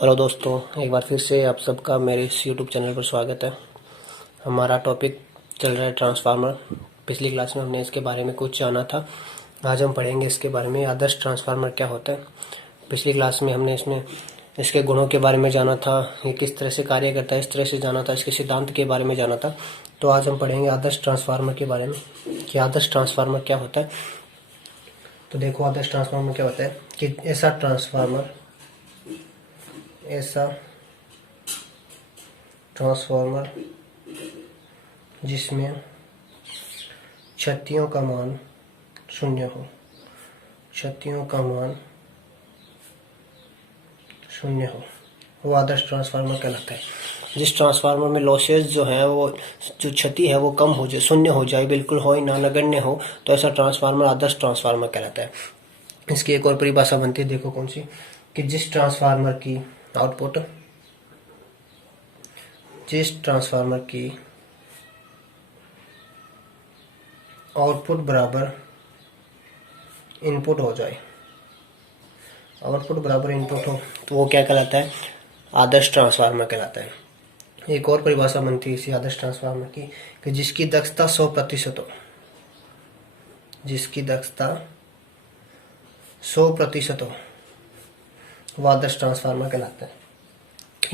Hello दोस्तों, एक बार फिर से आप सबका मेरे इस यूट्यूब चैनल पर स्वागत है। हमारा टॉपिक चल रहा है ट्रांसफार्मर। पिछली क्लास में हमने इसके बारे में कुछ जाना था। आज हम पढ़ेंगे इसके बारे में, आदर्श ट्रांसफार्मर क्या होता है। पिछली क्लास में हमने इसके गुणों के बारे में जाना था, ये किस तरह से कार्य करता है इस तरह से जाना था, इसके सिद्धांत के बारे में जाना था। तो आज हम पढ़ेंगे आदर्श ट्रांसफार्मर के बारे में कि आदर्श ट्रांसफार्मर क्या होता है। तो देखो, आदर्श ट्रांसफार्मर क्या होता है कि ऐसा ट्रांसफार्मर जिसमें क्षतियों का मान शून्य हो, वो आदर्श ट्रांसफार्मर कहलाता है। जिस ट्रांसफार्मर में लॉसेज जो है, वो जो क्षति है वो कम हो जाए, शून्य हो जाए, बिल्कुल हो ही ना, नगण्य हो, तो ऐसा ट्रांसफार्मर आदर्श ट्रांसफार्मर कहलाता है। इसकी एक और परिभाषा बनती है, देखो कौन सी, कि जिस ट्रांसफार्मर की आउटपुट बराबर इनपुट हो जाए, तो वो क्या कहलाता है, आदर्श ट्रांसफार्मर कहलाता है। एक और परिभाषा बनती है इसी आदर्श ट्रांसफार्मर की, कि जिसकी दक्षता 100% हो, वो आदर्श ट्रांसफार्मर कहलाता है।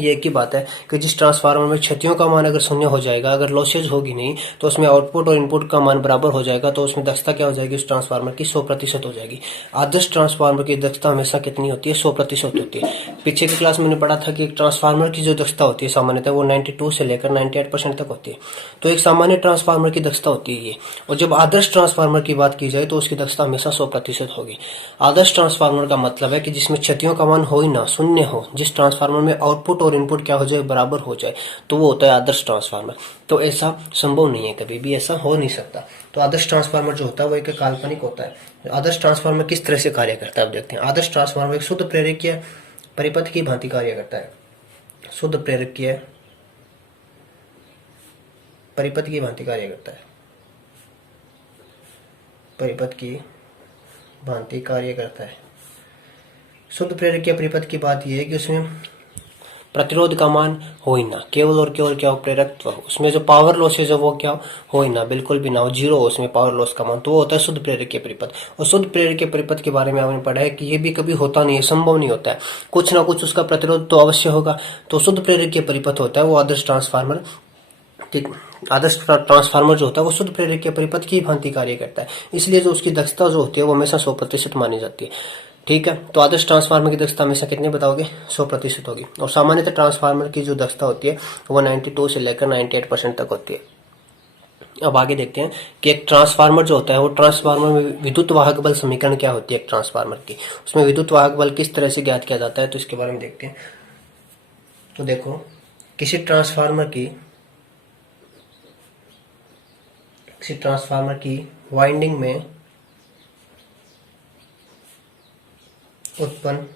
ये एक ही बात है कि जिस ट्रांसफार्मर में क्षतियों का मान अगर शून्य हो जाएगा, अगर लॉसेज होगी नहीं, तो उसमें आउटपुट और इनपुट का मान बराबर हो जाएगा, तो उसमें दक्षता क्या हो जाएगी, उस ट्रांसफार्मर की 100% हो जाएगी। आदर्श ट्रांसफार्मर की दक्षता हमेशा कितनी होती है, 100% होती है। पीछे की क्लास में मैंने पढ़ा था कि एक ट्रांसफार्मर की जो दक्षता होती है सामान्यतः वो 92 से लेकर 98% तक होती है। तो एक सामान्य ट्रांसफार्मर की दक्षता होती है ये, और जब आदर्श ट्रांसफार्मर की बात की जाए तो उसकी दक्षता हमेशा 100% होगी। आदर्श ट्रांसफार्मर का मतलब है कि जिसमें क्षतियों का मान हो ही ना, शून्य हो, जिस ट्रांसफार्मर में आउटपुट और इनपुट क्या हो जाए, बराबर हो जाए, तो वो होता है आदर्श ट्रांसफार्मर। तो ऐसा संभव नहीं है, कभी भी ऐसा हो नहीं सकता। तो आदर्श ट्रांसफार्मर जो होता है वो एक काल्पनिक होता है। आदर्श ट्रांसफार्मर किस तरह से कार्य करता है, अब देखते हैं। आदर्श ट्रांसफार्मर एक शुद्ध प्रेरकीय परिपथ की भांति कार्य करता है। शुद्ध प्रेरकीय परिपथ की भांति कार्य करता है, शुद्ध प्रेरकीय परिपथ की बात यह है कि उसमें प्रतिरोध का मान हो ही ना, केवल और केवल क्या हो, प्रेरकत्व हो। उसमें जो पावर लॉसेज है वो क्या हो ही ना, बिल्कुल भी ना हो, जीरो हो उसमें पावर लॉस का मान, तो वो होता है शुद्ध प्रेरकीय परिपथ। और शुद्ध प्रेरकीय परिपथ के बारे में आपने पढ़ा है कि ये भी कभी होता नहीं है, संभव नहीं होता है, कुछ ना कुछ उसका प्रतिरोध तो अवश्य होगा। तो शुद्ध प्रेरकीय परिपथ होता है वो आदर्श ट्रांसफार्मर जो होता है वो शुद्ध प्रेरकीय परिपथ की भांति कार्य करता है। इसलिए जो उसकी दक्षता जो होती है वो हमेशा 100% मानी जाती है। ठीक है, तो आदर्श ट्रांसफार्मर की दक्षता हमेशा कितनी बताओगे, 100% होगी। और सामान्यतः ट्रांसफार्मर की जो दक्षता होती है वो 92 से लेकर 98% तक होती है। अब आगे देखते हैं कि एक ट्रांसफार्मर जो होता है, वो ट्रांसफार्मर में विद्युत वाहक बल समीकरण क्या होती है एक ट्रांसफार्मर की, उसमें विद्युत वाहक बल किस तरह से ज्ञात किया जाता है, तो इसके बारे में देखते हैं। तो देखो, किसी ट्रांसफार्मर की वाइंडिंग में उत्पन्न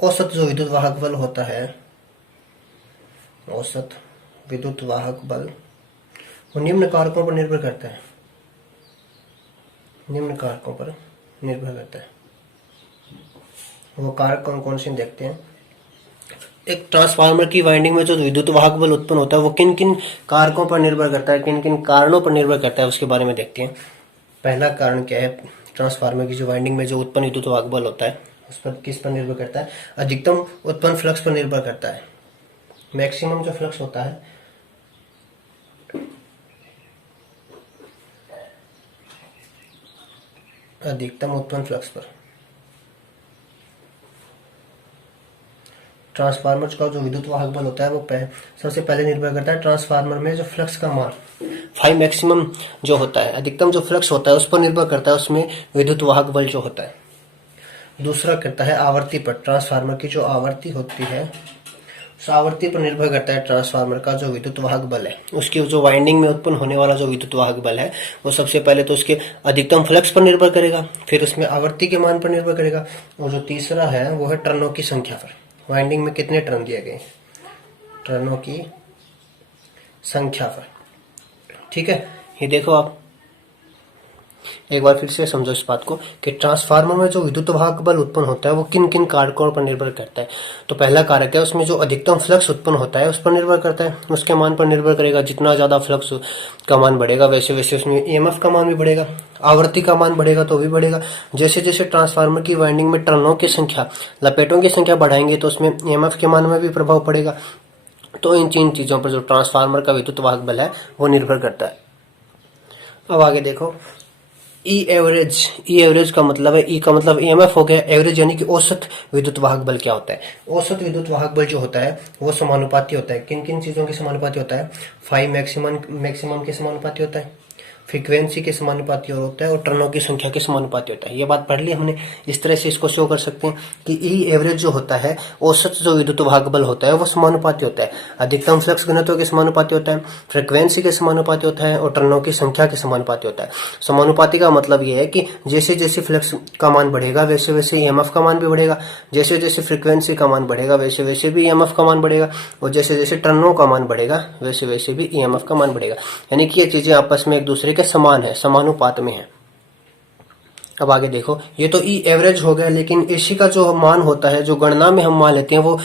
औसत जो विद्युत वाहक बल होता है, औसत विद्युत वाहक बल, वो निम्न कारकों पर निर्भर करता है। वो कारक कौन कौन से देखते हैं। एक ट्रांसफार्मर की वाइंडिंग में जो विद्युत वाहक बल उत्पन्न होता है वो किन किन कारकों पर निर्भर करता है, किन किन कारणों पर निर्भर करता है, उसके बारे में देखते हैं। पहला कारण क्या है, ट्रांसफार्मर की जो वाइंडिंग में जो उत्पन्न विद्युत वाहक बल होता है उस पर किस पर निर्भर करता है, अधिकतम उत्पन्न फ्लक्स पर निर्भर करता है। मैक्सिमम जो फ्लक्स होता है अधिकतम उत्पन्न फ्लक्स पर। ट्रांसफार्मर का जो विद्युत वाहक बल होता है वो सबसे पहले निर्भर करता है ट्रांसफार्मर में जो फ्लक्स का मान, फाई मैक्सिमम जो होता है, अधिकतम जो फ्लक्स होता है उस पर निर्भर करता है उसमें विद्युत वाहक बल जो होता है। दूसरा करता है आवर्ती पर, ट्रांसफार्मर की जो आवृत्ति होती है उस आवृत्ति पर निर्भर करता है ट्रांसफार्मर का जो विद्युत वाहक बल है, उसकी जो वाइंडिंग में उत्पन्न होने वाला जो विद्युत वाहक बल है वो सबसे पहले तो उसके अधिकतम फ्लक्स पर निर्भर करेगा, फिर उसमें आवृत्ति के मान पर निर्भर करेगा, और जो तीसरा है वो है टर्नों की संख्या पर, वाइंडिंग में कितने टर्न दिए गए, टर्नों की संख्या पर। ठीक है, ये देखो आप, एक बार फिर से समझो इस बात को कि ट्रांसफार्मर में जो विद्युत वाहक बल उत्पन्न होता है वो किन किन कारकों पर निर्भर करता है। तो पहला कारक है उसमें जो अधिकतम फ्लक्स उत्पन्न होता है उस पर निर्भर करता है, उसके मान पर निर्भर करेगा। जितना ज्यादा फ्लक्स का मान बढ़ेगा वैसे वैसे उसमें ईएमएफ का मान भी बढ़ेगा, आवृत्ति का मान बढ़ेगा तो भी बढ़ेगा। जैसे जैसे ट्रांसफार्मर की वाइंडिंग में टर्नों की संख्या, लपेटों की संख्या बढ़ाएंगे तो उसमें ईएमएफ के मान में भी प्रभाव पड़ेगा। तो इन तीन चीजों पर जो ट्रांसफार्मर का विद्युत वाहक बल है वो निर्भर करता है। अब आगे देखो, ई एवरेज का मतलब है, ई का मतलब ईएमएफ हो गया, एवरेज यानी कि औसत विद्युत वाहक बल क्या होता है। औसत विद्युत वाहक बल जो होता है वो समानुपाती होता है। किन किन चीजों के समानुपाती होता है? फाई मैक्सिमम के समानुपाती होता है, फ्रीक्वेंसी के समानुपाती होता है और टर्नों की संख्या के समानुपाती होता है। ये बात पढ़ ली हमने। इस तरह से इसको शो कर सकते हैं कि ई एवरेज जो होता है, औसत जो विद्युत वाहक बल होता है वो समानुपाती होता है, अधिकतम फ्लक्स घनत्व के समानुपाती होता है, फ्रीक्वेंसी के समानुपाती होता है और टर्नों की संख्या के समानुपाती होता है। समानुपाती का मतलब ये है कि जैसे जैसे फ्लक्स का मान बढ़ेगा वैसे वैसे ईएमएफ का मान भी बढ़ेगा, जैसे जैसे फ्रीक्वेंसी का मान बढ़ेगा वैसे वैसे भी ईएमएफ का मान बढ़ेगा और जैसे जैसे टर्नों का मान बढ़ेगा वैसे वैसे भी ईएमएफ का मान बढ़ेगा। यानी कि ये चीजें आपस में एक दूसरे के समान है, समानुपात में है। अब आगे देखो, ये तो ई एवरेज हो गया, लेकिन एसी का जो मान होता है, जो गणना में हम मान लेते हैं वो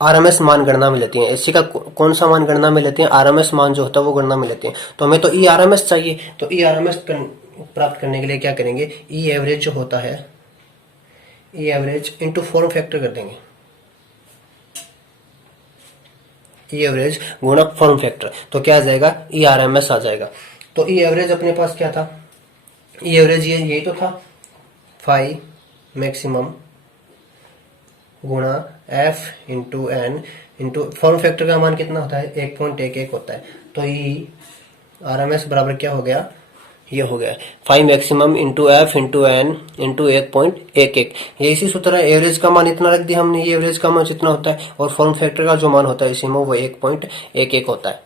आरएमएस मान गणना में लेते हैं। एसी का कौन सा मान गणना में लेते हैं? आरएमएस मान जो होता है वो गणना में लेते हैं। तो हमें तो ई आरएमएस चाहिए, तो ई आरएमएस प्राप्त करने के लिए क्या करेंगे? ई एवरेज जो होता है, ई एवरेज इंटू फॉर्म फैक्टर कर देंगे। ई एवरेज गुणा फॉर्म फैक्टर, तो क्या आ जाएगा? ई आरएमएस आ जाएगा। तो ई एवरेज अपने पास क्या था? ई एवरेज यही तो था, फाई मैक्सिमम गुणा f into N into form factor का मान कितना होता है? 1.11 होता है। तो ई आरएमएस बराबर क्या हो गया? ये हो गया phi maximum into f into N into 1.11। ये इसी सूत्र है। एवरेज का मान इतना रख दिया हमने, ये एवरेज का मान जितना होता है और फॉर्म फैक्टर का जो मान होता है इसी में वो 1.11 होता है।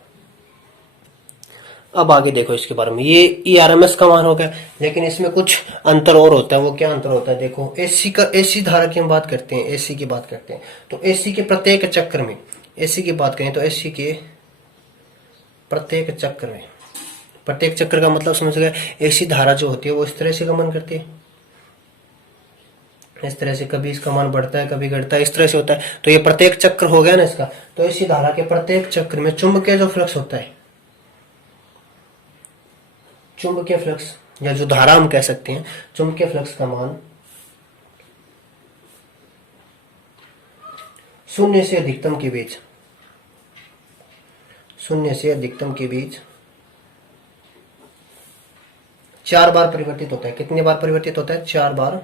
अब आगे देखो इसके बारे में, ये ई आरएमएस का मान हो गया, लेकिन इसमें कुछ अंतर और होता है। वो क्या अंतर होता है? देखो, एसी धारा की हम बात करते हैं, एसी की बात करते हैं, तो एसी के प्रत्येक चक्र में, एसी की बात करें तो एसी के प्रत्येक चक्र में, प्रत्येक चक्र का मतलब समझ गए, एसी धारा जो होती है वो इस तरह से गमन करती है, इस तरह से, कभी इसका मान बढ़ता है कभी घटता है, इस तरह से होता है। तो ये प्रत्येक चक्र हो गया ना इसका। तो एसी धारा के प्रत्येक चक्र में चुंबकीय जो फ्लक्स होता है, चुंबकीय फ्लक्स या जो धारा हम कह सकते हैं, चुंबकीय फ्लक्स का मान 0 से अधिकतम के बीच, 0 से अधिकतम के बीच 4 बार परिवर्तित होता है। कितनी बार परिवर्तित होता है? 4 बार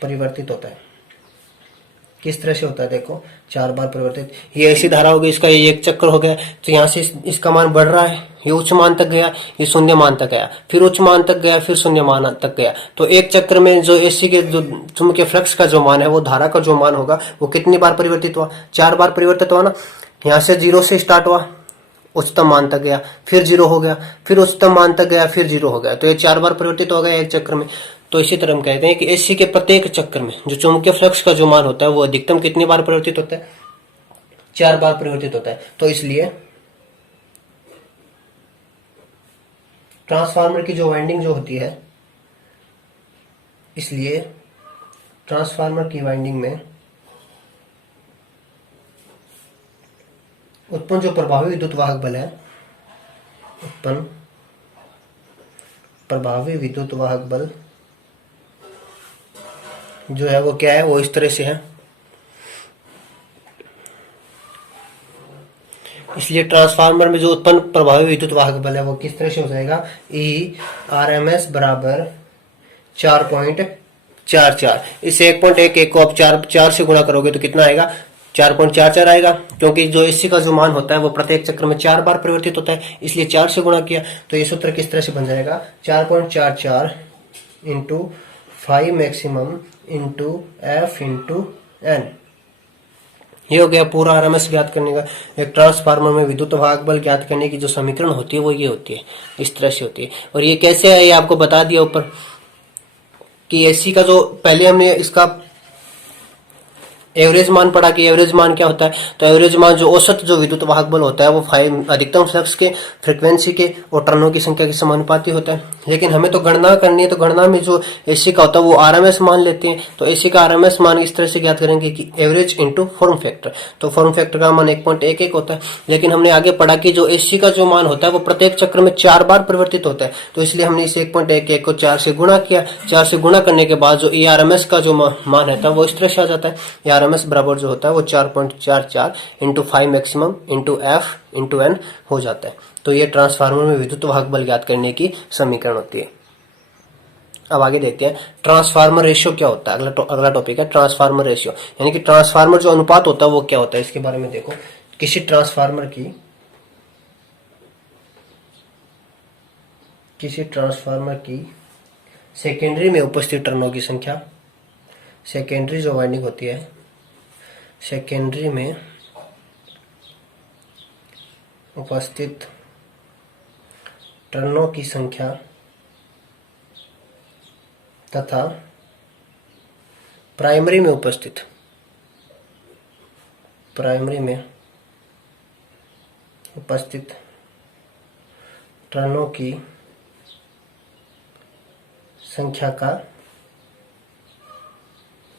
परिवर्तित होता है। किस तरह से होता है? देखो, 4 बार परिवर्तित, ये ऐसी धारा हो गई, इसका ये एक चक्र हो गया, तो यहाँ से इसका मान बढ़ रहा है, ये उच्च मान तक गया, ये शून्य मान तक गया, फिर उच्च मान तक गया, फिर शून्य मान तक गया। तो एक चक्र में जो एसी के जो चुंबकीय फ्लक्स का जो मान है, वो धारा का जो मान होगा वो कितनी बार परिवर्तित हुआ? 4 बार परिवर्तित हुआ ना। यहाँ से 0 से स्टार्ट हुआ, उच्चतम मान तक गया, फिर 0 हो गया, फिर उच्चतम मान तक गया, फिर 0 हो गया। तो ये 4 बार परिवर्तित हो गया एक चक्र में। तो इसी तरह हम कहते हैं कि एसी के प्रत्येक चक्र में जो चुंबकीय फ्लक्स का जो मान होता है वो अधिकतम कितनी बार परिवर्तित होता है? 4 बार परिवर्तित होता है। तो इसलिए ट्रांसफार्मर की जो वाइंडिंग जो होती है, इसलिए ट्रांसफार्मर की वाइंडिंग में उत्पन्न जो प्रभावी विद्युत वाहक बल है, उत्पन्न प्रभावी विद्युत वाहक बल जो है वो क्या है? वो इस तरह से है। इसलिए ट्रांसफार्मर में जो उत्पन्न प्रभावी विद्युत वाहक बल है वो किस तरह से हो जाएगा? ई आरएमएस बराबर 4.44। इस 1.11 को आप 4 से गुणा करोगे तो कितना आएगा? 4.44 आएगा, क्योंकि जो एसी का जो मान होता है वो प्रत्येक चक्र में 4 बार परिवर्तित होता है, इसलिए 4 से गुणा किया। तो ये सूत्र किस तरह से बन जाएगा? 4.44 into 5 maximum into f into N. ये हो गया पूरा आरएमएस ज्ञात करने का। एक ट्रांसफार्मर में विद्युत वाहक बल ज्ञात करने की जो समीकरण होती है वो ये होती है, इस तरह से होती है। और ये कैसे है ये आपको बता दिया ऊपर कि एसी का जो, पहले हमने इसका एवरेज मान पढ़ा कि एवरेज मान क्या होता है। तो एवरेज मान जो औसत जो विद्युत वाहक बल होता है वो 5 अधिकतम फ्लक्स के, फ्रीक्वेंसी के और टर्नों की संख्या के समानुपाती होता है। लेकिन हमें तो गणना करनी है, तो गणना में जो एसी का होता है वो आरएमएस मान लेते हैं। तो एसी का आरएमएस मान इस तरह से ज्ञात करेंगे कि एवरेज इंटू फॉर्म फैक्टर। तो फॉर्म फैक्टर का मान 1.11 होता है। लेकिन हमने आगे पढ़ा कि जो एसी का जो मान होता है वो प्रत्येक चक्र में 4 बार परिवर्तित होता है। तो इसलिए हमने इसे 1.11 को 4 से गुणा किया। 4 से गुणा करने के बाद जो ए आरएमएस का जो मान रहता है वो इस तरह से आ जाता है। ए आरएमएस बराबर जो होता है वो 4.44 into 5 maximum into f into N हो जाता है। तो ये ट्रांसफार्मर में विद्युत वाहक बल ज्ञात करने की समीकरण होती है। अब आगे देखते हैं ट्रांसफार्मर रेशियो क्या होता है। अगला टॉपिक है ट्रांसफार्मर रेशियो, यानी कि ट्रांसफार्मर जो अनुपात होता है वो क्या होता है, इसके बारे में देखो। किसी ट्रांसफार्मर की सेकेंडरी में उपस्थित टर्नों की संख्या, सेकेंडरी जो वाइंडिंग होती है, सेकेंडरी में उपस्थित टर्नों की संख्या तथा प्राइमरी में उपस्थित टर्नों की संख्या का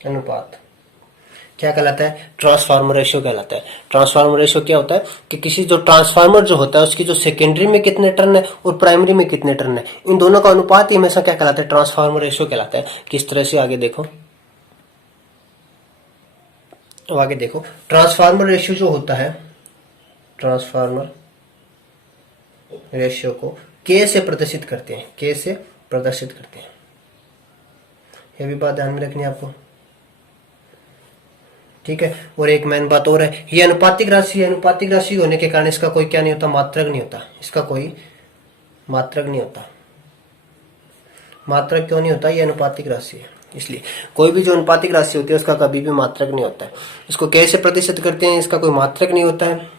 अनुपात क्या कहलाता है, ट्रांसफार्मर रेशियो कहलाता है। ट्रांसफार्मर रेशियो क्या होता है कि किसी जो ट्रांसफार्मर जो होता है उसकी जो सेकेंडरी में कितने टर्न है और प्राइमरी में कितने टर्न है, इन दोनों का अनुपात ही हमेशा क्या कहलाता है, ट्रांसफार्मर रेशियो कहलाता है। किस तरह से, आगे देखो। तो आगे देखो ट्रांसफार्मर रेशियो जो होता है, ट्रांसफार्मर रेशियो को के से प्रदर्शित करते हैं, के से प्रदर्शित करते हैं। यह भी बात ध्यान में रखनी है आपको, ठीक है। और एक मेन बात और है, ये अनुपातिक राशि है। अनुपातिक राशि होने के कारण इसका कोई क्या नहीं होता, मात्रक नहीं होता। इसका कोई मात्रक नहीं होता। मात्रक क्यों नहीं होता, ये अनुपातिक राशि है, इसलिए कोई भी जो अनुपातिक राशि होती है उसका कभी भी मात्रक नहीं होता है। इसको कैसे प्रतिशत करते हैं, इसका कोई मात्रक नहीं होता है।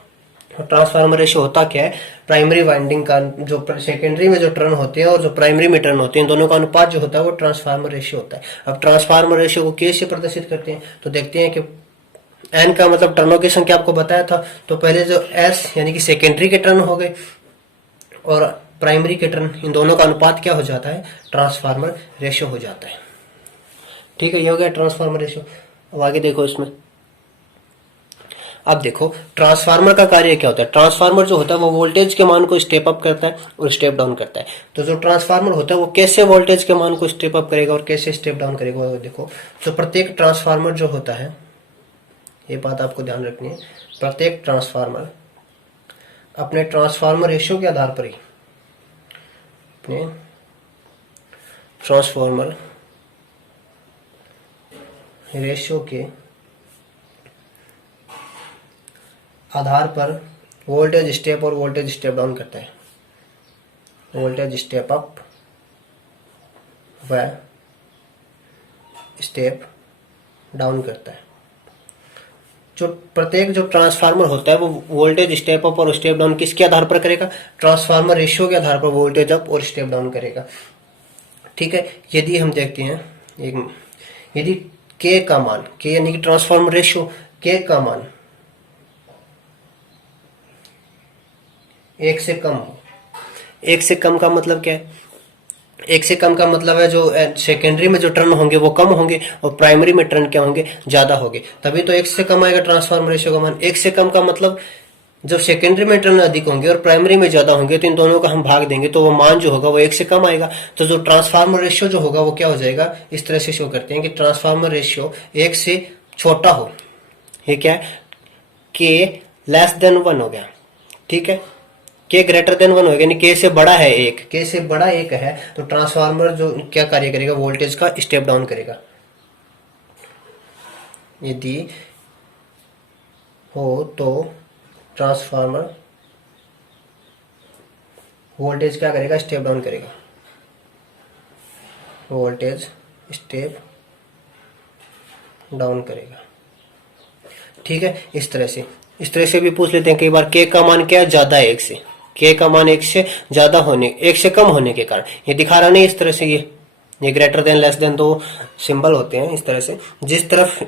ट्रांसफार्मर रेशियो होता क्या है, प्राइमरी वाइंडिंग का जो सेकेंडरी में जो टर्न होते हैं और जो प्राइमरी में टर्न होते हैं, दोनों का अनुपात जो होता है वो ट्रांसफार्मर रेशियो होता है। अब ट्रांसफार्मर रेशियो को कैसे प्रदर्शित करते हैं, तो देखते हैं कि एन का मतलब टर्नों की संख्या आपको बताया था। तो पहले जो एस यानी कि सेकेंडरी के टर्न हो गए और प्राइमरी के टर्न, इन दोनों का अनुपात क्या हो जाता है, ट्रांसफार्मर रेशियो हो जाता है। ठीक है, ये हो गया ट्रांसफार्मर रेशियो। अब आगे देखो इसमें, अब देखो ट्रांसफार्मर का कार्य क्या होता है। ट्रांसफार्मर जो होता है वो वोल्टेज के मान को स्टेप अप करता है और स्टेप डाउन करता है। तो जो ट्रांसफार्मर होता है वो कैसे वोल्टेज के मान को स्टेप अप करेगा और कैसे स्टेप डाउन करेगा, वो देखो। तो प्रत्येक ट्रांसफार्मर जो होता है, ये बात आपको ध्यान रखनी है, प्रत्येक ट्रांसफार्मर अपने ट्रांसफार्मर रेशियो के आधार पर ही, अपने ट्रांसफार्मर रेशियो के आधार पर वोल्टेज स्टेप और वोल्टेज स्टेप डाउन करता है। वोल्टेज स्टेप अप व स्टेप डाउन करता है। जो प्रत्येक जो ट्रांसफार्मर होता है वो वोल्टेज स्टेप अप और स्टेप डाउन किसके आधार पर करेगा, ट्रांसफार्मर रेशियो के आधार पर वोल्टेज अप और स्टेप डाउन करेगा। ठीक है, यदि हम देखते हैं यदि के का मान, के यानी कि ट्रांसफार्मर रेशियो, के का मान 1 से कम हो। 1 से कम का मतलब क्या है, 1 से कम का मतलब है जो सेकेंडरी में जो टर्न होंगे वो कम होंगे और प्राइमरी में टर्न क्या होंगे, ज्यादा होंगे, तभी तो 1 से कम आएगा ट्रांसफार्मर रेशियो का मान। 1 से कम का मतलब जब सेकेंडरी में टर्न अधिक होंगे और प्राइमरी में ज्यादा होंगे तो इन दोनों का हम भाग देंगे तो वो मान जो होगा वो 1 से कम आएगा। तो जो ट्रांसफार्मर रेशियो जो होगा वो क्या हो जाएगा, इस तरह से शो करते हैं कि ट्रांसफार्मर रेशियो 1 से छोटा हो। ये क्या है, के लेस देन 1 हो गया। ठीक है, के ग्रेटर देन 1 होगा, यानी के से बड़ा है 1, के से बड़ा 1 है तो ट्रांसफार्मर जो क्या कार्य करेगा, वोल्टेज का स्टेप डाउन करेगा। यदि हो तो ट्रांसफार्मर वोल्टेज क्या करेगा, स्टेप डाउन करेगा। वोल्टेज स्टेप डाउन करेगा। ठीक है, इस तरह से भी पूछ लेते हैं कई बार, के का मान क्या ज्यादा है 1 से, के का मान 1 से ज्यादा होने, 1 से कम होने के कारण ये दिखा रहा नहीं। इस तरह से ये ग्रेटर देन लेस देन दो सिंबल होते हैं। इस तरह से जिस तरफ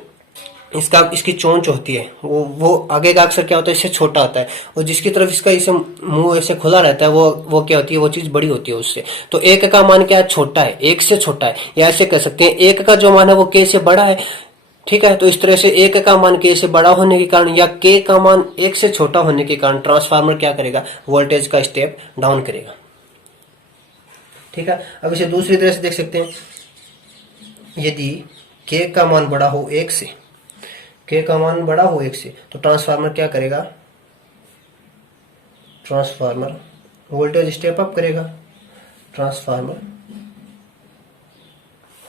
इसकी चोंच होती है वो आगे का अक्सर क्या होता है, इससे छोटा होता है, और जिसकी तरफ इसका इसे मुंह ऐसे खुला रहता है वो क्या होती है, वो चीज बड़ी होती है उससे। तो एक का मान क्या है, छोटा है, एक से छोटा है, या ऐसे कह सकते हैं एक का जो मान है वो के से बड़ा है। ठीक है, तो इस तरह से एक का मान के से बड़ा होने के कारण या के का मान एक से छोटा होने के कारण ट्रांसफार्मर क्या करेगा, वोल्टेज का स्टेप डाउन करेगा। ठीक है, अब इसे दूसरी तरह से देख सकते हैं, यदि के का मान बड़ा हो एक से, के का मान बड़ा हो एक से, तो ट्रांसफार्मर क्या करेगा, ट्रांसफार्मर वोल्टेज स्टेप अप करेगा, ट्रांसफार्मर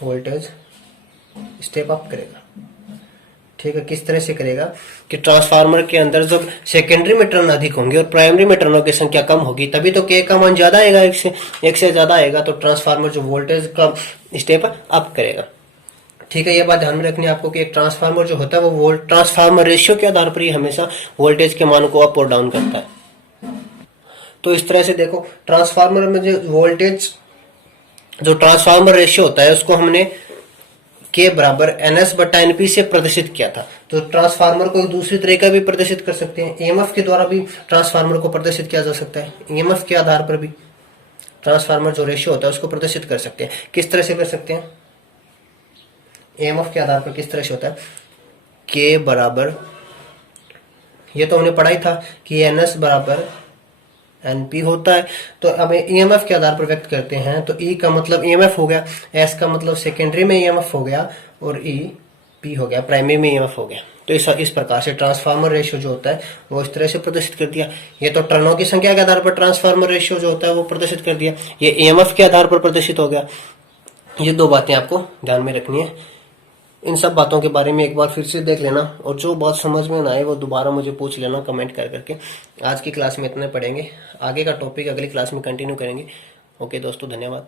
वोल्टेज स्टेप अप करेगा। ठीक है, किस तरह से करेगा कि ट्रांसफार्मर के अंदर जब सेकेंडरी में टर्न अधिक होंगे और प्राइमरी में टर्नों की संख्या कम होगी, तभी तो के का मान ज्यादा आएगा, एक से ज्यादा आएगा, तो ट्रांसफार्मर जो वोल्टेज का स्टेप अप करेगा। ठीक है, ये बात ध्यान में रखनी है आपको कि एक ट्रांसफार्मर जो होता है वो ट्रांसफार्मर रेशियो के आधार पर ही हमेशा वोल्टेज के मान को अप और डाउन करता है। तो इस तरह से देखो, ट्रांसफार्मर में जो वोल्टेज, जो ट्रांसफार्मर रेशियो होता है उसको हमने के बराबर NS बटा NP से प्रदर्शित किया था। तो ट्रांसफार्मर को एक दूसरी तरीका भी प्रदर्शित कर सकते हैं, EMF के द्वारा भी ट्रांसफार्मर को प्रदर्शित किया जा सकता है। EMF के आधार पर भी ट्रांसफार्मर जो रेशियो होता है उसको प्रदर्शित कर सकते हैं। किस तरह से कर सकते हैं, EMF के आधार पर किस तरह से होता है, के बराबर, ये तो हमने पढ़ा ही था कि NS बराबर NP होता है। तो अब EMF के आधार पर व्यक्त करते हैं, तो E का मतलब EMF हो गया, S का मतलब सेकेंडरी में EMF हो गया, और EP हो गया प्राइमरी में EMF हो गया। तो इस प्रकार से ट्रांसफार्मर रेशियो जो होता है वो इस तरह से प्रदर्शित कर दिया। ये तो टर्नों की संख्या के आधार पर ट्रांसफार्मर रेशियो जो होता है वो प्रदर्शित कर दिया, ये EMF के आधार पर प्रदर्शित हो गया। ये दो बातें आपको ध्यान में रखनी है। इन सब बातों के बारे में एक बार फिर से देख लेना, और जो बात समझ में ना आए वो दोबारा मुझे पूछ लेना कमेंट कर करके। आज की क्लास में इतने पढ़ेंगे, आगे का टॉपिक अगली क्लास में कंटिन्यू करेंगे। ओके दोस्तों, धन्यवाद।